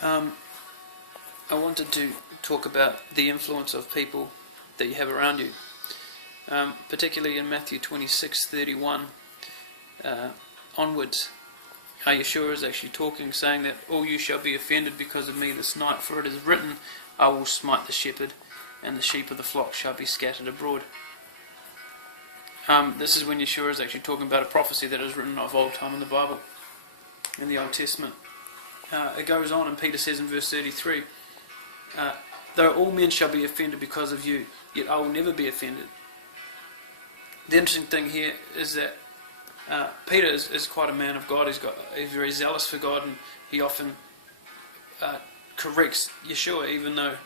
Um, I wanted to talk about the influence of people that you have around you, particularly in Matthew 26:31 onwards. Yeshua is actually talking, saying that all you shall be offended because of me this night, for it is written, I will smite the shepherd, and the sheep of the flock shall be scattered abroad. This is when Yeshua is actually talking about a prophecy that is written of old time in the Bible, in the Old Testament. It goes on, and Peter says in verse 33, though all men shall be offended because of you, yet I will never be offended. The interesting thing here is that Peter is quite a man of God. He's very zealous for God, and he often corrects Yeshua, even though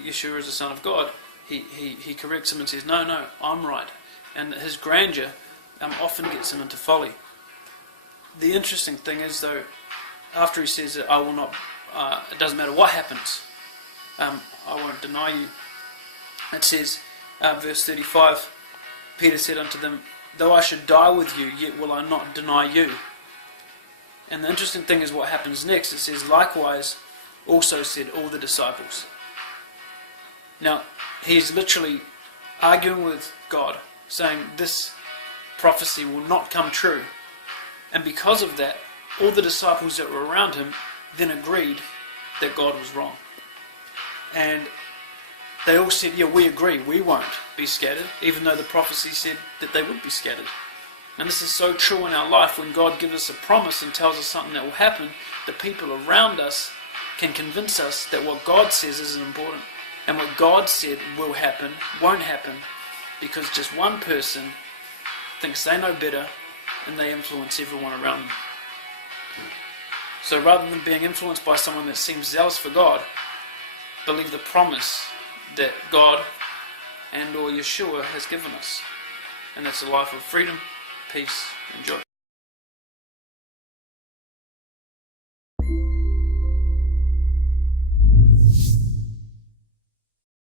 Yeshua is the Son of God. He corrects him and says, no, I'm right. And his grandeur often gets him into folly. The interesting thing is, though, after he says that I will not, it doesn't matter what happens, I won't deny you. It says, verse 35, Peter said unto them, though I should die with you, yet will I not deny you. And the interesting thing is what happens next. It says, likewise also said all the disciples. Now, he's literally arguing with God, saying this prophecy will not come true. And because of that, all the disciples that were around him then agreed that God was wrong. And they all said, yeah, we agree, we won't be scattered, even though the prophecy said that they would be scattered. And this is so true in our life. When God gives us a promise and tells us something that will happen, the people around us can convince us that what God says isn't important. And what God said will happen, won't happen, because just one person thinks they know better and they influence everyone around them. So rather than being influenced by someone that seems zealous for God, believe the promise that God and or Yeshua has given us. And that's a life of freedom, peace, and joy.